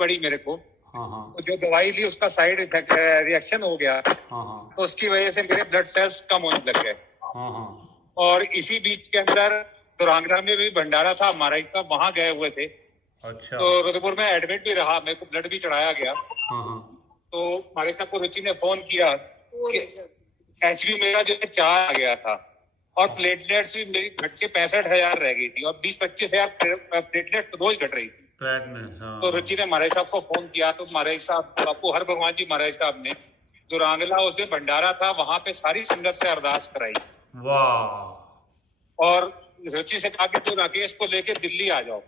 पड़ी मेरे को। हाँ। तो जो दवाई ली उसका साइड रिएक्शन हो गया, हाँ। तो उसकी वजह से मेरे ब्लड सेल्स कम होने लग गए। हाँ। और इसी बीच के अंदर दुरांगरा में भी भंडारा था हमारा, साहब वहां गए हुए थे। अच्छा। तो रुद्रपुर में एडमिट भी रहा, मेरे को ब्लड भी चढ़ाया गया। हाँ। तो हमारे साहब को रुचि ने फोन किया कि एचबी मेरा जो है 4 आ गया था और प्लेटलेट्स भी मेरी घट के 65,000 रह गई थी और 20-25,000 प्लेटलेट रोज घट रही थी। हाँ। तो रुचि ने महाराज साहब को फोन किया, तो महाराज साहब बापू हर भगवान जी महाराज साहब ने दुरांगला उसमें भंडारा था, वहां पे सारी संगत से अरदास कराई। वाह। और रुचि से कहा कि तू राकेश को लेके दिल्ली आ जाओ।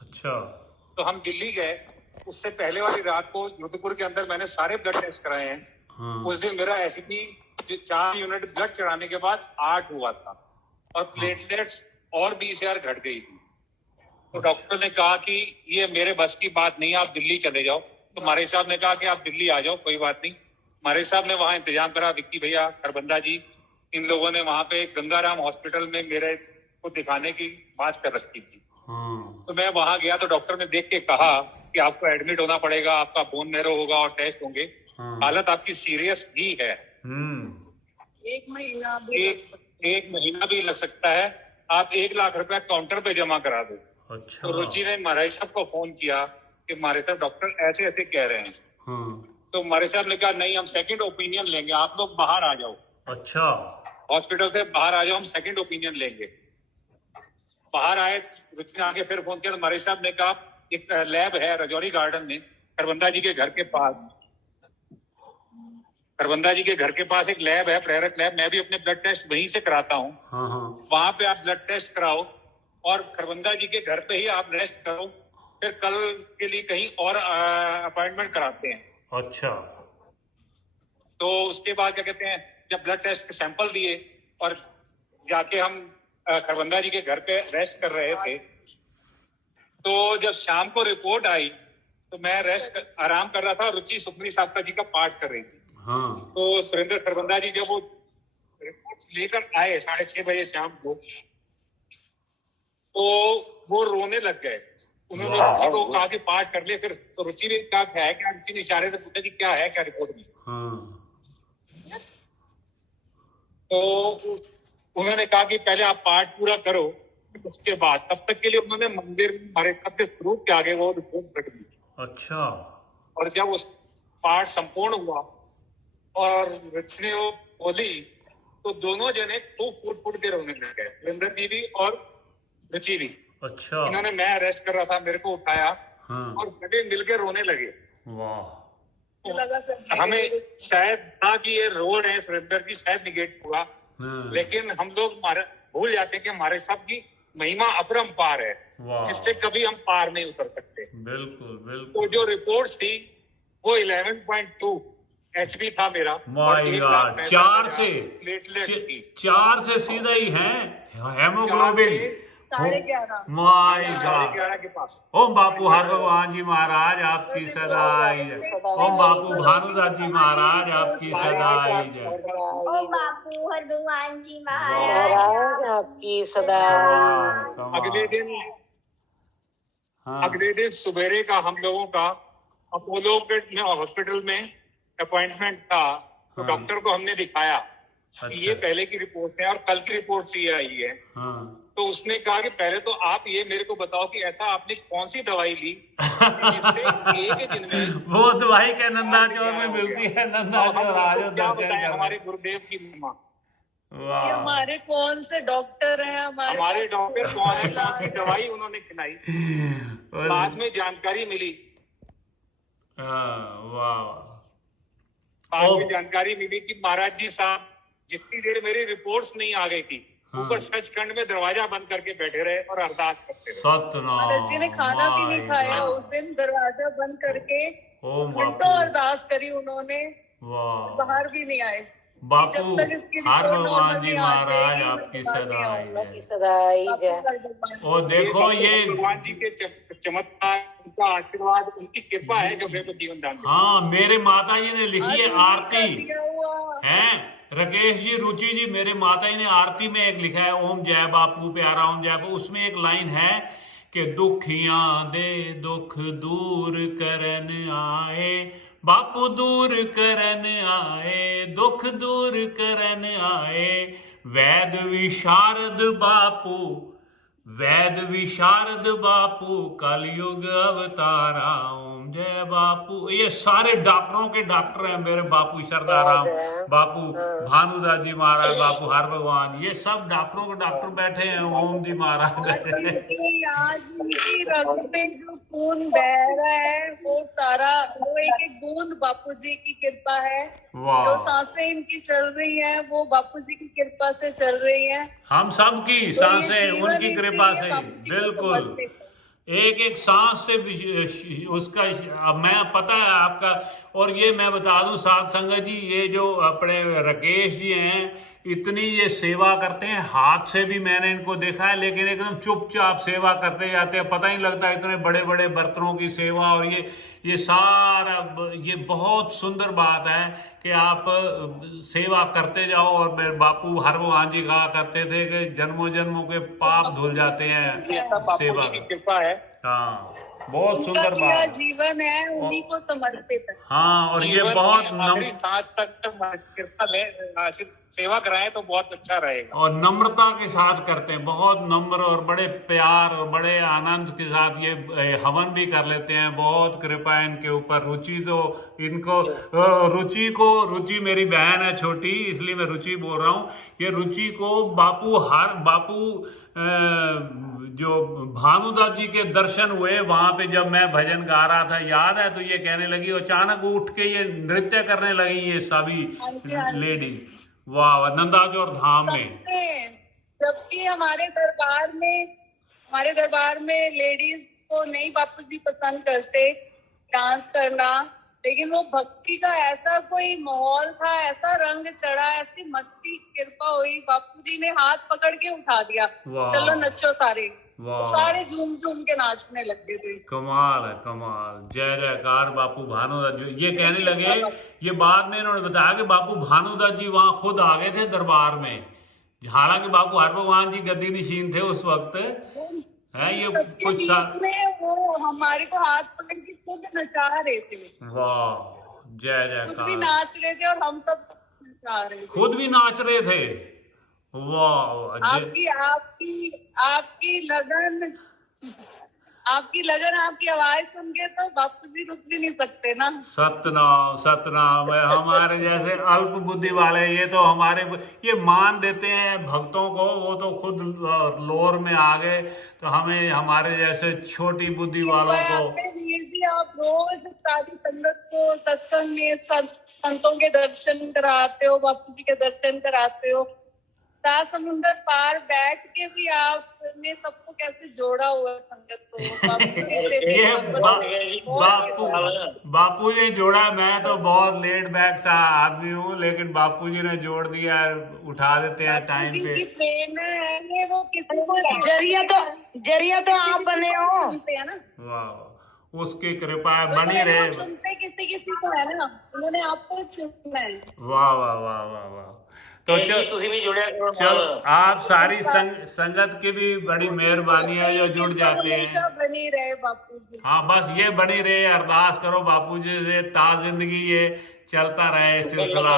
अच्छा। तो हम दिल्ली गए। उससे पहले वाली रात को जोधपुर के अंदर मैंने सारे ब्लड टेस्ट कराए हैं। हाँ। उस दिन मेरा एसपी 4 यूनिट ब्लड चढ़ाने के बाद 8 हुआ था और प्लेटलेट्स और 20,000 घट गई थी। तो डॉक्टर ने कहा कि ये मेरे बस की बात नहीं, आप दिल्ली चले जाओ। तो हमारे साहब ने कहा कि आप दिल्ली आ जाओ, कोई बात नहीं। हमारे साहब ने वहां इंतजाम करा, विक्की भैया, खरबंदा जी, इन लोगों ने वहां पे गंगाराम हॉस्पिटल में मेरे को दिखाने की बात कर रखी थी। तो मैं वहां गया तो डॉक्टर ने देख के कहा कि आपको एडमिट होना पड़ेगा, आपका बोन मैरो होगा और टेस्ट होंगे। हालत आपकी सीरियस ही है। 1 महीना भी लग सकता है। आप 1 लाख रुपया काउंटर पे जमा करा दो। अच्छा। तो रुचि ने महाराज साहब को फोन किया कि हमारे साहब डॉक्टर ऐसे ऐसे कह रहे हैं। तो हमारे साहब ने कहा नहीं, हम सेकंड ओपिनियन लेंगे, आप लोग बाहर आ जाओ। अच्छा। हॉस्पिटल से बाहर आ जाओ, हम सेकंड ओपिनियन लेंगे। बाहर आए, रुचि ने आके फिर फोन किया तो हमारे साहब ने कहा एक लैब है रजौरी गार्डन में, खरबंदा जी के घर के पास। खरबंदा जी के घर के पास एक लैब है, प्रेरक लैब। मैं भी अपने ब्लड टेस्ट वहीं से कराता हूँ। वहां पे आप ब्लड टेस्ट कराओ और खरबंदा जी के घर पे ही आप रेस्ट करो, फिर कल के लिए कहीं और अपॉइंटमेंट कराते हैं। अच्छा। तो उसके बाद क्या कहते हैं, जब ब्लड टेस्ट के सैंपल दिए और जाके हम खरबंदा जी के घर पे रेस्ट कर रहे थे, तो जब शाम को रिपोर्ट आई तो मैं आराम कर रहा था, रुचि सुखमनी साहब जी का पाठ कर रही थी। तो सुरेंद्र खरबंदा जी जब वो रिपोर्ट लेकर आए 6:30 बजे शाम को, तो वो रोने लग गए। उन्होंने रुचि को कहा कि पाठ कर ले। फिर तो रुचि ने कहा क्या है, क्या रुचि ने इशारे से पूछा कि क्या है, क्या रिपोर्ट में। तो उन्होंने कहा कि पहले आप पाठ पूरा करो, उसके बाद। तब तक के लिए उन्होंने मंदिर हमारे सबके स्वरूप के आगे वो रिपोर्ट रख दी। अच्छा। और जब उस पाठ संपूर्ण हुआ और रुचि ने वो बोली, तो दोनों जने खूब फूट के रोने लग गए, सुरेंद्र जी भी और रुचि भी। अच्छा। इन्होंने, मैं रेस्ट कर रहा था, मेरे को उठाया और गले मिलकर रोने लगे। वाह। हमें शायद था कि ये रो रहे हैं सुरेंद्र जी, शायद निगेट हुआ, लेकिन हम लोग भूल जाते हैं कि हमारे सब की महिमा अपरंपार है, जिससे कभी हम पार नहीं उतर सकते। बिल्कुल बिल्कुल। तो जो रिपोर्ट्स थी वो 11.2 एचबी था मेरा। 4 से सीधा ही है हेमोग्लोबिन 11.5 के पास। ओम बापू हर भगवान जी महाराज आपकी सदाई जय। ओम बापू भानुदास जी महाराज आपकी सदाई जय। ओम बापू हर भगवान जी महाराज आपकी सदाई। अगले दिन सुबेरे का हम लोगों का अपोलो के हॉस्पिटल में अपॉइंटमेंट था। तो डॉक्टर को हमने दिखाया कि ये पहले की रिपोर्ट है और कल की रिपोर्ट सी आई है। तो उसने कहा कि पहले तो आप ये मेरे को बताओ कि ऐसा आपने कौन सी दवाई ली जिससे एक दिन में वो दवाई के नंदा चौक में मिलती है। नंदा चौक क्या बताएं हमारे गुरुदेव की महिमा। हमारे कौन से डॉक्टर हैं, हमारे डॉक्टर कौन है, कौन सी दवाई उन्होंने खिलाई, बाद में जानकारी मिली। बाद में जानकारी मिली कि महाराज जी साहब जितनी देर मेरी रिपोर्ट्स नहीं आ गई थी, ऊपर सचखंड में दरवाजा बंद करके बैठे रहे और अरदास करते रहे। महाराज जी ने खाना भी नहीं खाया उस दिन, दरवाजा बंद करके घंटों अरदास करी उन्होंने, बाहर भी नहीं आए। बापू हर भगवान जी महाराज आपकी सदाई जय। और देखो ये भगवान जी के चमत्कार, उनका आशीर्वाद, उनकी कृपा है जो मेरे को जीवन दान। हाँ, मेरे माता जी ने लिखी है आरती है, राकेश जी, रुचि जी, मेरे माता जी ने आरती में एक लिखा है ओम जय बापू प्यारा ओम जय बापू। उसमें एक लाइन है कि दुखियां दे दुख दूर करन आए, बापू दूर करन आए, दुख दूर करन आए। वैद विशारद बापू, वैद विशारद बापू, कलयुग अवतारा, ओम जय बापू। ये सारे डॉक्टरों के डॉक्टर हैं मेरे बापू सरदाराम, बापू भानुदास जी महाराज, बापू हर भगवान, ये सब डॉक्टरों के डॉक्टर बैठे हैं। ओम जी महाराज। आज इनकी रग में जो खून बह रहा है वो सारा, वो एक एक बूंद बापू जी की कृपा है। वाह। जो सांसें इनकी चल रही हैं वो बापू जी की कृपा से चल रही हैं। हम सब की तो ये सांसें जीवन उनकी कृपा इसीलिए से, बापू जी को बिल्कुल समर्पित है। एक एक सांस से उसका, अब मैं पता है आपका। और ये मैं बता दूं साथ संगत जी, ये जो अपने राकेश जी हैं, इतनी ये सेवा करते हैं, हाथ से भी मैंने इनको देखा है, लेकिन एकदम चुपचाप सेवा करते जाते हैं, पता ही लगता इतने बड़े बड़े बर्तनों की सेवा। और ये सारा, ये बहुत सुंदर बात है कि आप सेवा करते जाओ। और मेरे बापू हर भगवान जी कहा करते थे कि जन्मों जन्मों के पाप धुल जाते हैं ऐसा बापू सेवा जी की कृपा है। हाँ, बहुत उनका सुंदर पूरा बात। जीवन है उन्हीं को समर्पित है। हाँ, और ये जीवन बहुत में आखिरी सांस तक कृपा ले, सेवा कराएं तो बहुत अच्छा रहेगा। और नम्रता के साथ करते हैं, बहुत नम्र और बड़े प्यार और बड़े आनंद के साथ ये हवन भी कर लेते हैं। बहुत कृपा है इनके ऊपर। रुचि तो इनको, रुचि मेरी बहन है छोटी, इसलिए मैं रुचि बोल रहा हूँ। ये रुचि को बापू जो भानुदास जी के दर्शन हुए वहां पे, जब मैं भजन गा रहा था, याद है, तो ये कहने लगी, अचानक उठ के ये नृत्य करने लगी, ये सभी लेडीज। वाह, नंदाचौर धाम में। जबकि हमारे दरबार में लेडीज को नहीं बापू जी पसंद करते डांस करना, लेकिन वो भक्ति का ऐसा कोई माहौल था, ऐसा रंग चढ़ा, ऐसी मस्ती कृपा हुई, बापू जी ने हाथ पकड़ के उठा दिया, चलो नचो सारे। तो सारे झूम झूम के नाचने लगे थे। कमाल है, कमाल। जय जयकार बापू भानुदास जी। ये कहने लगे, ये बाद में इन्होंने बताया कि बापू भानुदास जी वहां खुद आ गए थे दरबार में, हालांकि बापू हर भगवान जी गद्दी नशीन थे उस वक्त है। ये कुछ में वो हमारे को हाथ पकड़ के खुद नचा रहे थे। वाह, जय जयकार। खुद भी नाच रहे थे और हम सब नचा रहे थे। खुद भी नाच रहे थे। वाह, आपकी लगन, आपकी आवाज सुन के तो बापू जी रुक भी नहीं सकते ना। सतनाम सतनाम। हमारे जैसे अल्प बुद्धि वाले, ये तो ये मान देते हैं भक्तों को, वो तो खुद लोर में आ गए, तो हमें हमारे जैसे छोटी बुद्धि वालों को। आप रोज सारी संगत को सत्संग में संतों के दर्शन कराते हो, बापू जी के दर्शन कराते हो, सात समुंदर पार बैठ के भी आपने सबको कैसे जोड़ा हुआ संगत को। बापू जी जोड़ा। मैं तो बहुत लेट बैक सा आदमी हूँ, लेकिन बापू जी ने जोड़ दिया, उठा देते हैं टाइम पे। प्रेरणा है वो, किसी को जरिया तो आप बने हो ना। वाह, उसकी कृपा बनी रहे। सुनते किसी को है ना, उन्होंने आपको चुना है। वाह वाह वाह वाह वाह। तो चलो, आप सारी संगत की भी बड़ी मेहरबानी है जो जुड़ जाते हैं। बनी रहे बापू जी। हाँ, बस ये बनी रहे, अरदास करो बापू जी से, जिंदगी ये चलता रहे सिलसिला,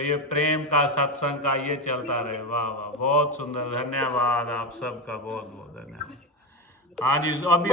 ये प्रेम का, सत्संग का, ये चलता रहे। वाह वाह, बहुत सुंदर। धन्यवाद आप सबका, बहुत बहुत धन्यवाद। हाँ जी, अभी